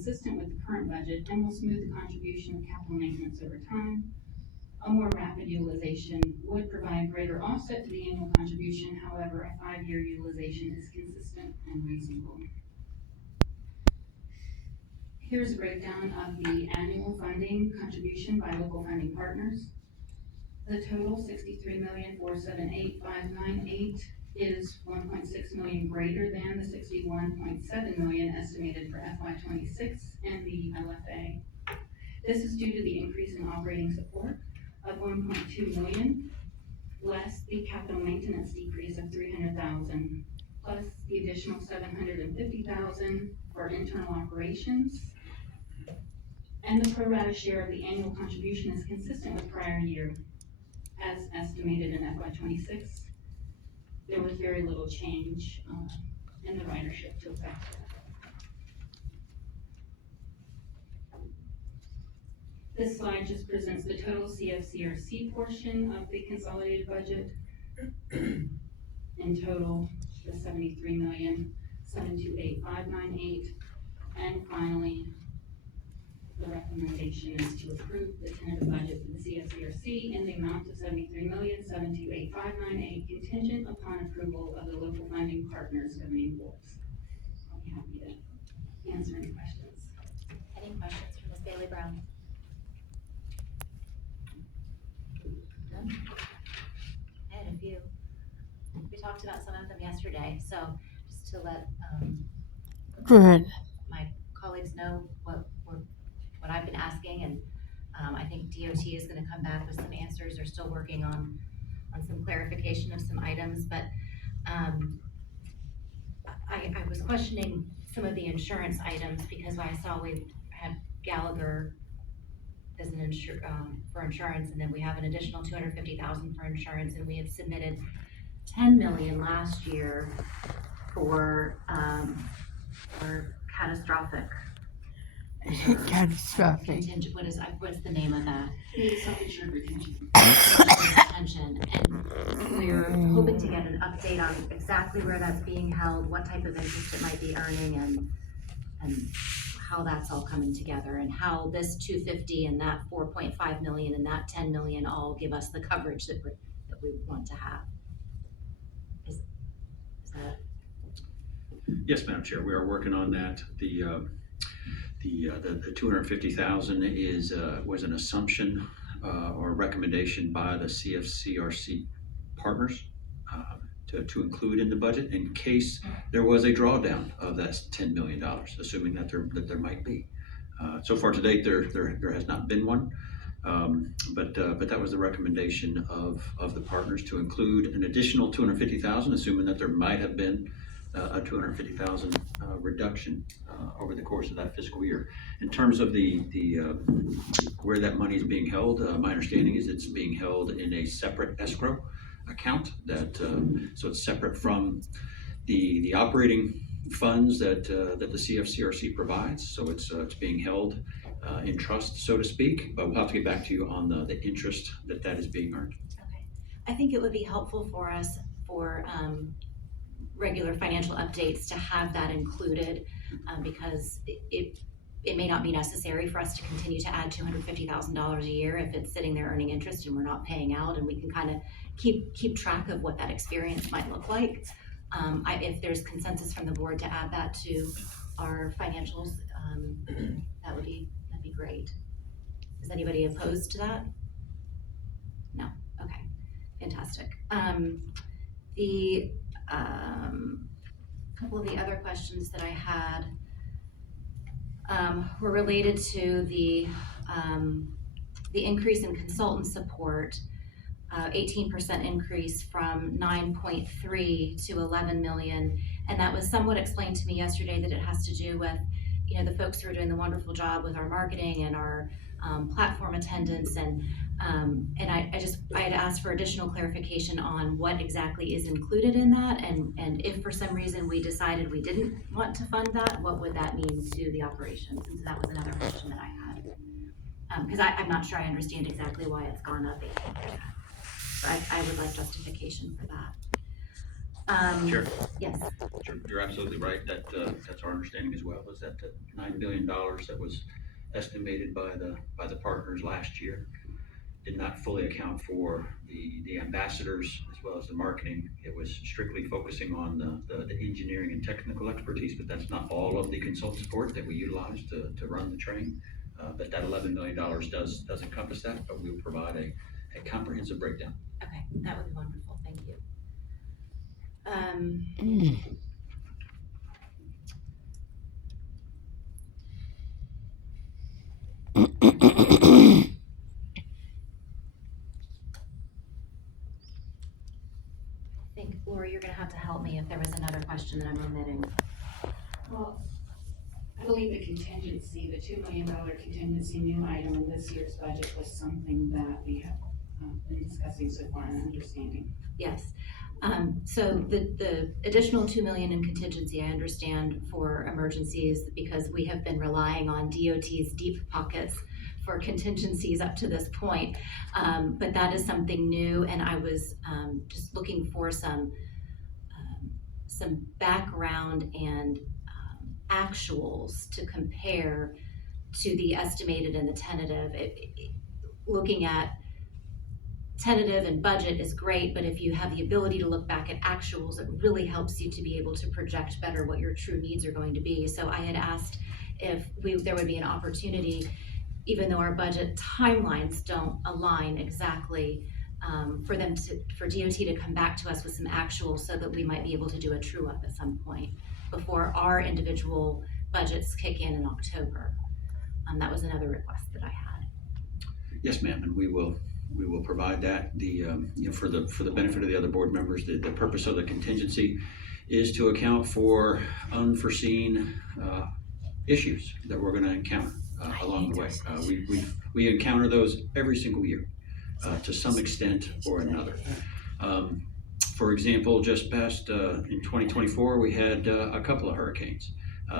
consistent with the current budget and will smooth the contribution of capital maintenance over time. A more rapid utilization would provide greater offset to the annual contribution. However, a 5-year utilization is consistent and reasonable. Here's a breakdown of the annual funding contribution by local funding partners. The total, $63,478,598, is $1.6 million greater than the $61.7 million estimated for FY26 and the LFA. This is due to the increase in operating support of $1.2 million, less the capital maintenance decrease of $300,000, plus the additional $750,000 for internal operations. And the pro rata share of the annual contribution is consistent with prior year. As estimated in FY26, there was very little change in the ridership to affect that. This slide just presents the total CFCRC portion of the consolidated budget. In total, the $73,728,598, and finally, the recommendation is to approve the tentative budget for the CFCRC in the amount of $73,728,598, contingent upon approval of the local funding partners governing boards. I'll be happy to answer any questions. Any questions for Ms. Bailey Brown? None? I had a few. We talked about some of them yesterday, so just to let Good. my colleagues know what I've been asking, and I think DOT is going to come back with some answers. They're still working on some clarification of some items, but I was questioning some of the insurance items because I saw we had Gallagher as an for insurance, and then we have an additional $250,000 for insurance, and we had submitted $10 million last year for catastrophic. Catastrophic. Contingent, what's the name of that? Self-insured retention. Retention, and we're hoping to get an update on exactly where that's being held, what type of interest it might be earning, and how that's all coming together, and how this 250 and that 4.5 million and that 10 million all give us the coverage that we want to have. Is that? Yes, Madam Chair, we are working on that. The 250,000 was an assumption or recommendation by the CFCRC partners to include in the budget in case there was a drawdown of that $10 million, assuming that there might be. So far to date, there has not been one, but that was the recommendation of the partners to include an additional 250,000, assuming that there might have been a 250,000 reduction over the course of that fiscal year. In terms of the where that money is being held, my understanding is it's being held in a separate escrow account that so it's separate from the operating funds that the CFCRC provides. So it's being held in trust, so to speak. But we'll have to get back to you on the interest that is being earned. Okay, I think it would be helpful for us for regular financial updates to have that included because it may not be necessary for us to continue to add $250,000 a year if it's sitting there earning interest and we're not paying out, and we can kind of keep track of what that experience might look like. If there's consensus from the board to add that to our financials, that'd be great. Is anybody opposed to that? No. Okay. Fantastic. The couple of the other questions that I had were related to the increase in consultant support, 18% increase from 9.3 to 11 million. And that was somewhat explained to me yesterday that it has to do with, the folks who are doing the wonderful job with our marketing and our platform attendance. And I had asked for additional clarification on what exactly is included in that. And if for some reason we decided we didn't want to fund that, what would that mean to the operations? And so that was another question that I had. Because I'm not sure I understand exactly why it's gone up 18%. So I would like justification for that. Sure. Yes, You're absolutely right, that's our understanding as well, is that the $9 million that was estimated by the partners last year did not fully account for the ambassadors as well as the marketing. It was strictly focusing on the engineering and technical expertise, but that's not all of the consultant support that we utilize to run the train. But that $11 million does encompass that, but we will provide a comprehensive breakdown. okay, that would be wonderful, thank you. I think, Lori, you're gonna have to help me if there was another question that I'm omitting. Well, I believe the contingency, the $2 million contingency new item in this year's budget was something that we have been discussing so far and understanding. Yes, so the additional 2 million in contingency, I understand for emergencies because we have been relying on DOT's deep pockets for contingencies up to this point. But that is something new, and I was just looking for some background and actuals to compare to the estimated and the tentative. Looking at tentative and budget is great, but if you have the ability to look back at actuals, it really helps you to be able to project better what your true needs are going to be. So I had asked if there would be an opportunity, even though our budget timelines don't align exactly, for DOT to come back to us with some actuals so that we might be able to do a true up at some point before our individual budgets kick in October. That was another request that I had. Yes, ma'am, and we will provide that. For the benefit of the other board members, the purpose of the contingency is to account for unforeseen issues that we're gonna encounter along the way. We encounter those every single year to some extent or another. For example, just past in 2024, we had a couple of hurricanes.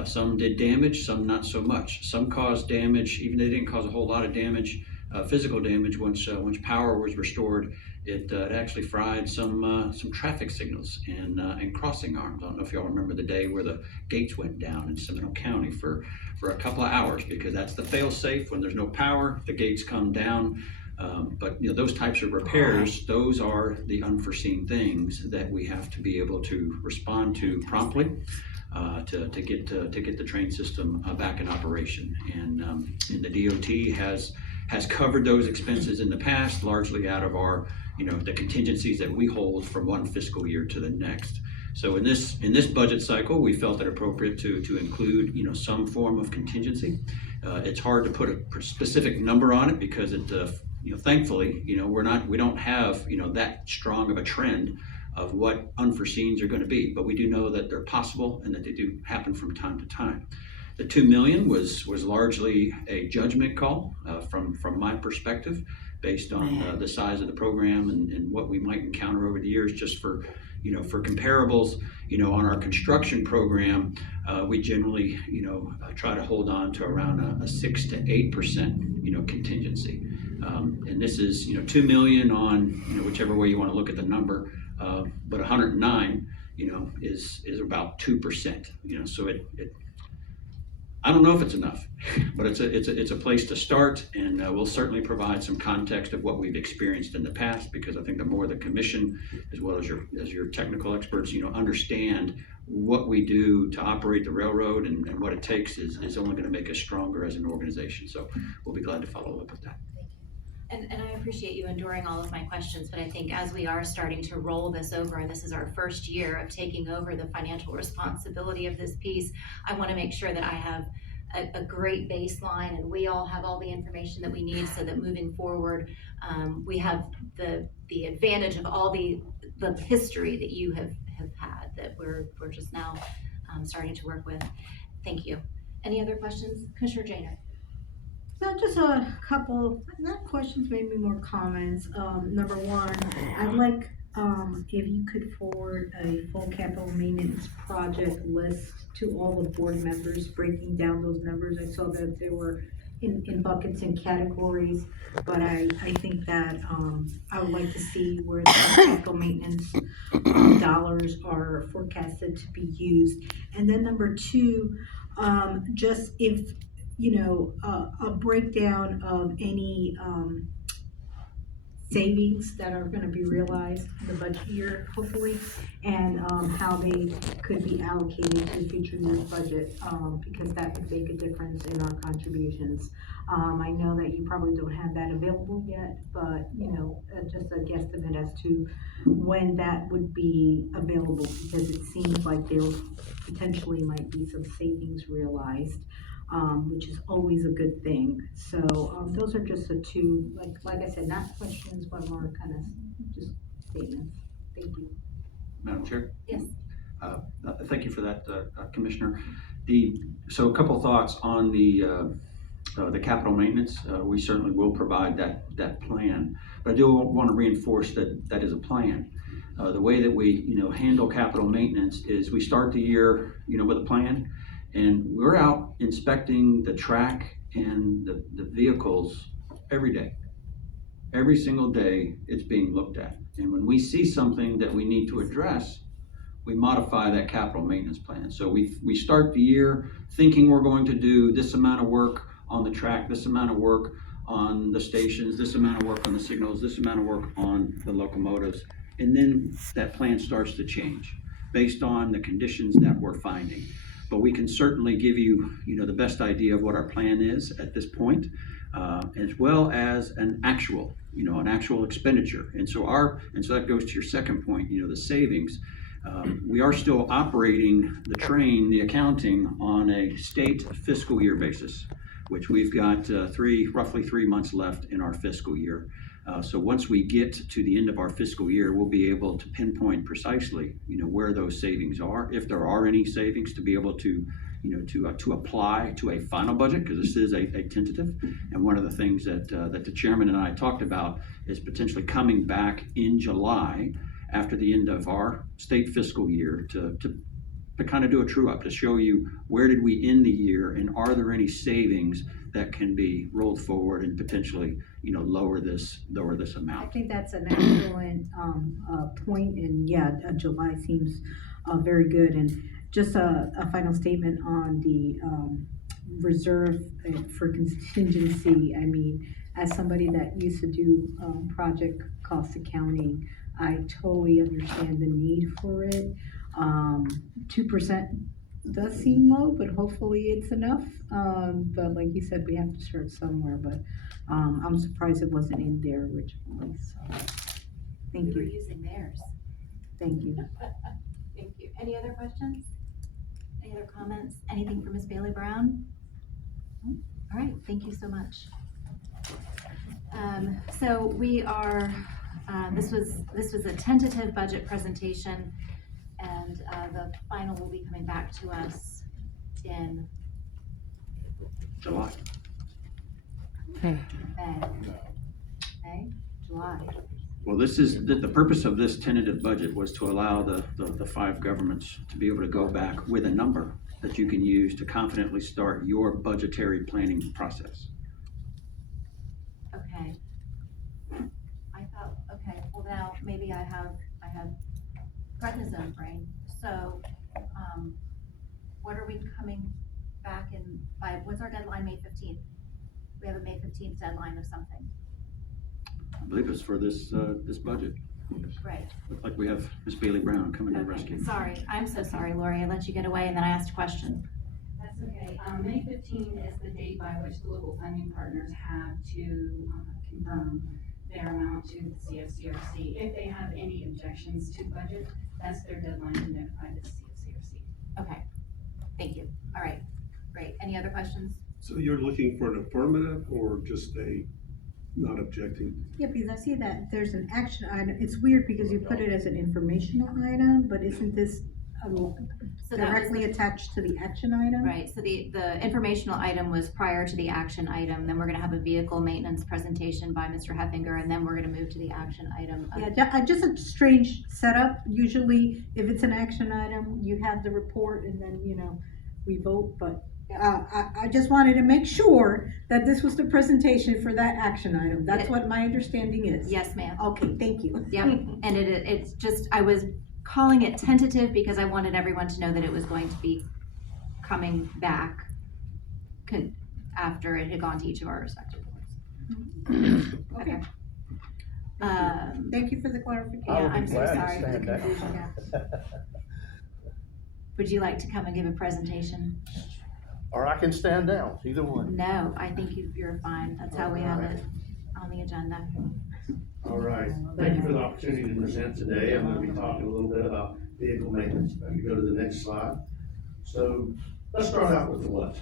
Some did damage, some not so much. Some caused damage, even though they didn't cause a whole lot of damage, physical damage. Once power was restored, it actually fried some traffic signals and crossing arms. I don't know if y'all remember the day where the gates went down in Seminole County for a couple of hours, because that's the fail-safe. When there's no power, the gates come down. But those types of repairs, those are the unforeseen things that we have to be able to respond to promptly to get the train system back in operation. And the DOT has covered those expenses in the past, largely out of our the contingencies that we hold from one fiscal year to the next. So in this budget cycle, we felt it appropriate to include some form of contingency. It's hard to put a specific number on it because it thankfully, we don't have, that strong of a trend of what unforeseens are going to be, but we do know that they're possible and that they do happen from time to time. The 2 million was largely a judgment call from my perspective, based on the size of the program and what we might encounter over the years. Just for comparables, on our construction program, we generally, try to hold on to around a 6 to 8%, contingency. And this is, 2 million on, whichever way you want to look at the number, but 109, is about 2%, so it I don't know if it's enough, but it's a place to start, and we'll certainly provide some context of what we've experienced in the past, because I think the more the commission, as well as your technical experts, understand what we do to operate the railroad and what it takes is only going to make us stronger as an organization. So we'll be glad to follow up with that. And I appreciate you enduring all of my questions, but I think as we are starting to roll this over, and this is our first year of taking over the financial responsibility of this piece, I want to make sure that I have a great baseline and we all have all the information that we need, so that moving forward, we have the advantage of all the history that you have had, that we're just now starting to work with. Thank you. Any other questions? Commissioner Janer? So just a couple, not questions, maybe more comments. Number one, I'd like if you could forward a full capital maintenance project list to all the board members, breaking down those numbers. I saw that there were in buckets and categories, but I think that, I would like to see where the capital maintenance, dollars are forecasted to be used. And then number two, just if, a breakdown of any, savings that are gonna be realized in the budget year, hopefully, and, how they could be allocated to future year's budget, because that could make a difference in our contributions. I know that you probably don't have that available yet, but, just a guesstimate as to when that would be available, because it seems like there potentially might be some savings realized, which is always a good thing. So, those are just the two, like I said, not questions, but more kind of just statements. Thank you. Madam Chair? Yes. Thank you for that, Commissioner. So a couple of thoughts on the capital maintenance. We certainly will provide that plan, but I do want to reinforce that is a plan. The way that we, handle capital maintenance is we start the year, with a plan, and we're out inspecting the track and the vehicles every day. Every single day, it's being looked at. And when we see something that we need to address, we modify that capital maintenance plan. So we start the year thinking we're going to do this amount of work on the track, this amount of work on the stations, this amount of work on the signals, this amount of work on the locomotives. And then that plan starts to change based on the conditions that we're finding. But we can certainly give you, the best idea of what our plan is at this point, as well as an actual expenditure. And so that goes to your second point, the savings. We are still operating the train, the accounting on a state fiscal year basis, which we've got roughly 3 months left in our fiscal year. So once we get to the end of our fiscal year, we'll be able to pinpoint precisely, where those savings are, if there are any savings, to be able to, to apply to a final budget, because this is a tentative. And one of the things that the chairman and I talked about is potentially coming back in July after the end of our state fiscal year to kind of do a true up, to show you where did we end the year, and are there any savings that can be rolled forward and potentially, lower this I amount. think that's an excellent, point, and yeah, July seems, very good. And just a final statement on the, reserve for contingency. I mean, as somebody that used to do, project cost accounting, I totally understand the need for it. 2% does seem low, but hopefully it's enough. But like you said, we have to start somewhere, but, I'm surprised it wasn't in there originally, so. Thank We were you, using theirs. thank you. Thank you. Any other questions? Any other comments? Anything for Ms. Bailey Brown? No? All right, thank you so much. So we are, this was a tentative budget presentation, and the final will be coming back to us in July. May, July. Well, this is, the purpose of this tentative budget was to allow the 5 governments to be able to go back with a number that you can use to confidently start your budgetary planning process. Okay. I thought, okay, well now, maybe I have prednisone brain. So, what are we coming back in, what's our deadline, May 15th? We have a May 15th deadline of something. I believe it's for this budget. Right. Look like we have Ms. Bailey Brown coming to the Okay, rescue. sorry, I'm so sorry, Lori, I let you get away and then I asked a question. That's okay. May 15 is the date by which the local funding partners have to confirm their amount to the CFCRC. If they have any objections to budget, that's their deadline to notify the CFCRC. Okay, thank you. All right, great. Any other questions? So you're looking for an affirmative or just a not objecting? Yeah, because I see that there's an action item. It's weird because you put it as an informational item, but isn't this So that was directly attached to the action item? right, so the informational item was prior to the action item, then we're gonna have a vehicle maintenance presentation by Mr. Heffinger, and then we're gonna move to the action item. Yeah, just a strange setup. Usually, if it's an action item, you have the report and then, we vote, but I just wanted to make sure that this was the presentation for that action item. That's what my understanding is. Yes, ma'am. Okay, thank you. Yep, and it's just, I was calling it tentative because I wanted everyone to know that it was going to be coming back after it had gone to each of our respective boards. Okay. Thank you for the clarification. Yeah, I would be I'm so glad to sorry for the stand down. confusion, Would you like to come and give a presentation? Or I can stand down, either one. No, I think you're fine. That's how we have it on the agenda. All right, thank you for the opportunity to present today. I'm gonna be talking a little bit about vehicle maintenance. If you go to the next slide. So, let's start out with the what.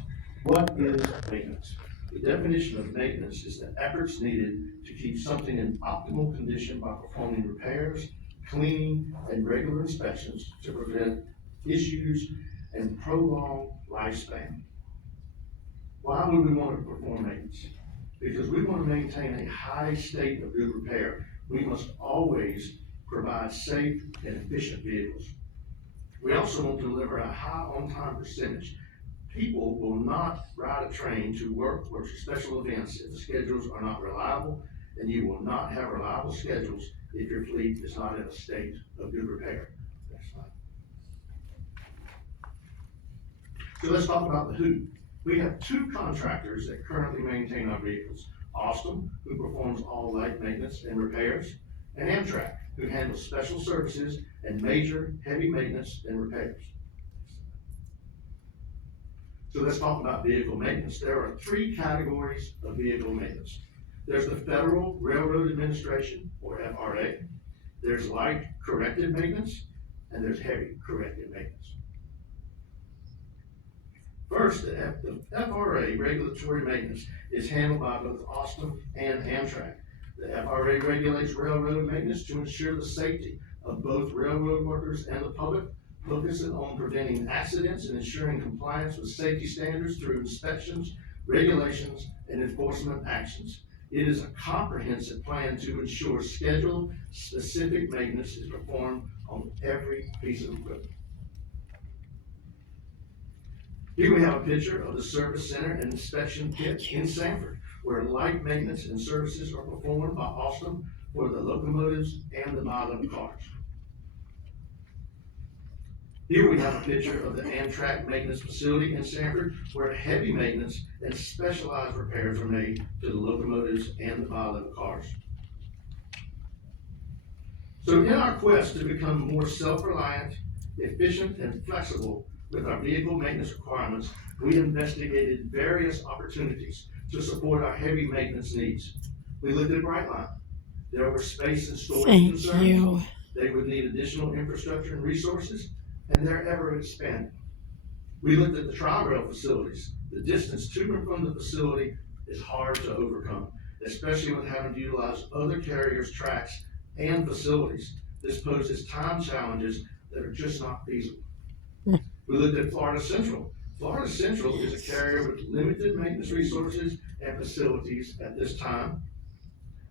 What is maintenance? The definition of maintenance is the efforts needed to keep something in optimal condition by performing repairs, cleaning, and regular inspections to prevent issues and prolong lifespan. Why would we want to perform maintenance? Because we want to maintain a high state of good repair. We must always provide safe and efficient vehicles. We also want to deliver a high on-time percentage. People will not ride a train to work or to special events if the schedules are not reliable, and you will not have reliable schedules if your fleet is not in a state of good repair. Next slide. So let's talk about the who. We have two contractors that currently maintain our vehicles. Alstom, who performs all light maintenance and repairs, and Amtrak, who handles special services and major heavy maintenance and repairs. So let's talk about vehicle maintenance. There are three categories of vehicle maintenance. There's the Federal Railroad Administration, or FRA. There's light corrective maintenance, and there's heavy corrective maintenance. First, the FRA regulatory maintenance is handled by both Alstom and Amtrak. The FRA regulates railroad maintenance to ensure the safety of both railroad workers and the public, focusing on preventing accidents and ensuring compliance with safety standards through inspections, regulations, and enforcement actions. It is a comprehensive plan to ensure scheduled, specific maintenance is performed on every piece of equipment. Here we have a picture of the service center and inspection pit in Sanford, where light maintenance and services are performed by Alstom for the locomotives and the Milam cars. Here we have a picture of the Amtrak maintenance facility in Sanford, where heavy maintenance and specialized repairs are made to the locomotives and the Milam cars. So in our quest to become more self-reliant, efficient, and flexible with our vehicle maintenance requirements, we investigated various opportunities to support our heavy maintenance needs. We looked at Brightline. There were space and storage concerns. They would need additional infrastructure and resources, and they're ever expanding. We looked at the Tri-Rail facilities. The distance to and from the facility is hard to overcome, especially with having to utilize other carriers' tracks and facilities. This poses time challenges that are just not feasible. We looked at Florida Central. Florida Central is a carrier with limited maintenance resources and facilities at this time.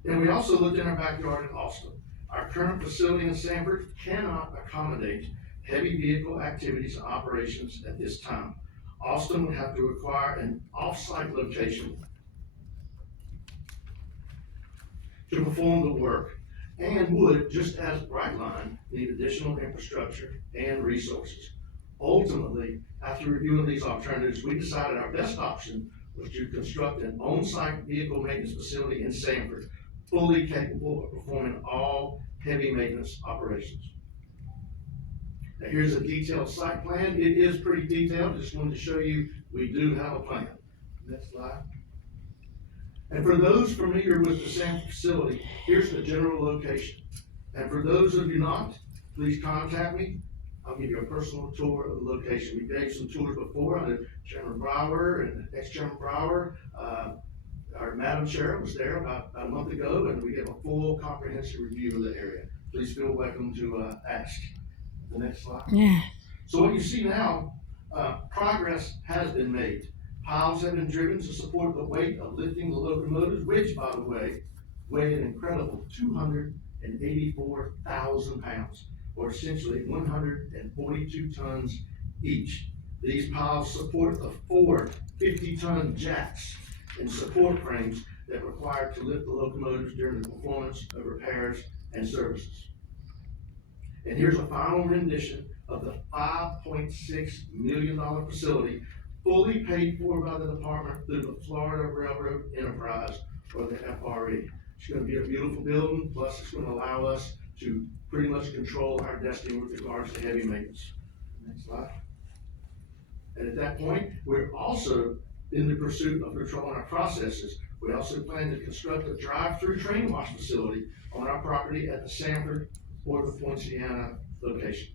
And we also looked in our backyard at Alstom. Our current facility in Sanford cannot accommodate heavy vehicle activities and operations at this time. Alstom would have to acquire an off-site location to perform the work, and would, just as Brightline, need additional infrastructure and resources. Ultimately, after reviewing these alternatives, we decided our best option was to construct an on-site vehicle maintenance facility in Sanford, fully capable of performing all heavy maintenance operations. Now here's a detailed site plan. It is pretty detailed. Just wanted to show you we do have a plan. Next slide. And for those familiar with the Sanford facility, here's the general location. And for those of you not, please contact me. I'll give you a personal tour of the location. We gave some tours before. I know Chairman Brower and ex-Chairman Brower, our Madam Chair was there about a month ago, and we gave a full comprehensive review of the area. Please feel welcome to ask. The next slide. Yeah. So what you see now, progress has been made. Piles have been driven to support the weight of lifting the locomotives, which, by the way, weigh an incredible 284,000 pounds, or essentially 142 tons each. These piles support the 4 50-ton jacks and support frames that are required to lift the locomotives during the performance of repairs and services. And here's a final rendition of the $5.6 million facility, fully paid for by the department through the Florida Railroad Enterprise, or the FRE. It's gonna be a beautiful building, plus it's gonna allow us to pretty much control our destiny with regards to heavy maintenance. Next slide. And at that point, we're also in the pursuit of controlling our processes. We also plan to construct a drive-through train wash facility on our property at the Sanford or the Poinciana location.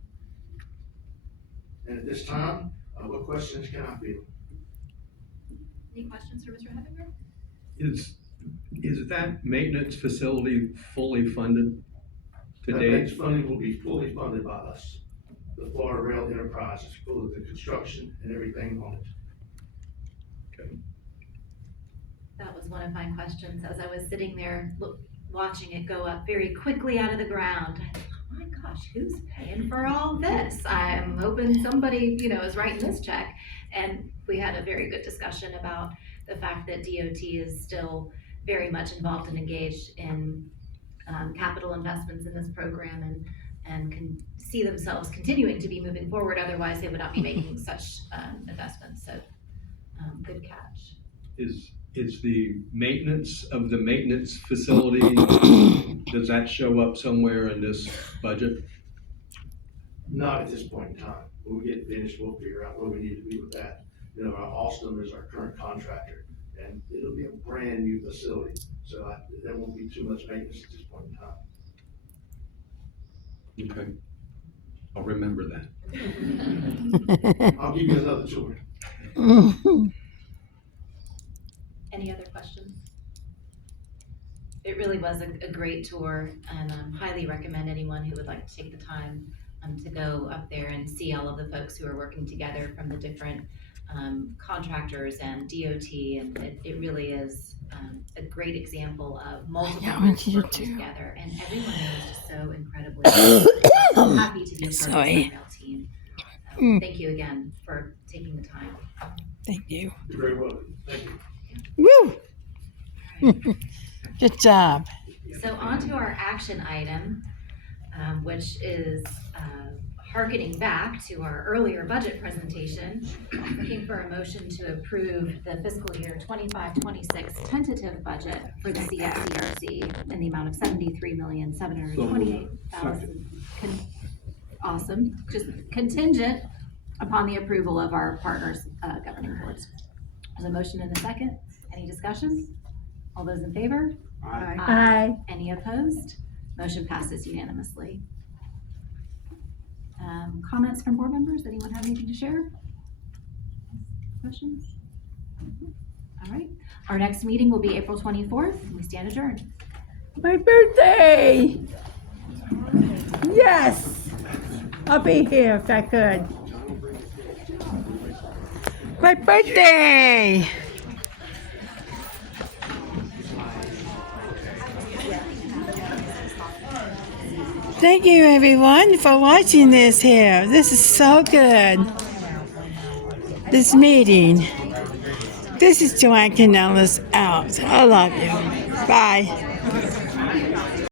And at this time, what questions can I field? Any questions for Mr. Heppinger? Is that maintenance facility fully funded to That date? maintenance funding will be fully funded by us. The Florida Rail Enterprise is full of the construction and everything on it. That was one of my questions as I was sitting there watching it go up very quickly out of the ground. I thought, oh my gosh, who's paying for all this? I'm hoping somebody, is writing this check. And we had a very good discussion about the fact that DOT is still very much involved and engaged in capital investments in this program and can see themselves continuing to be moving forward. Otherwise, they would not be making such investments. So, good catch. Is the maintenance of the maintenance facility, does that show up somewhere in this budget? Not at this point in time. When we get finished, we'll figure out where we need to be with that. Alstom is our current contractor, and it'll be a brand new facility. So there won't be too much maintenance at this point in time. Okay. I'll remember that. I'll give you another tour. Any other questions? It really was a great tour, and highly recommend anyone who would like to take the time to go up there and see all of the folks who are working together from the different contractors and DOT, and it really is a great example of multiple groups working together, and everyone is just so incredibly happy to be a part of the rail team. So, thank you again for taking the time. Thank you. You're very welcome. Thank you. Woo! All right. Good job. So on to our action item, which is hearkening back to our earlier budget presentation, looking for a motion to approve the fiscal year 25-26 tentative budget for the CFCRC in the amount of $73,728,000. Awesome, just contingent upon the approval of our partners' governing boards. There's a motion and a second. Any discussion? All those in favor? Aye. Aye. Any opposed? Motion passes unanimously. Comments from board members? Anyone have anything to share? Questions? All right. Our next meeting will be April 24th, and we stand adjourned. My birthday! Yes! I'll be here if I could. My birthday! Thank you everyone for watching this here. This is so good. This meeting. This is Joanne Canellis out. I love you. Bye.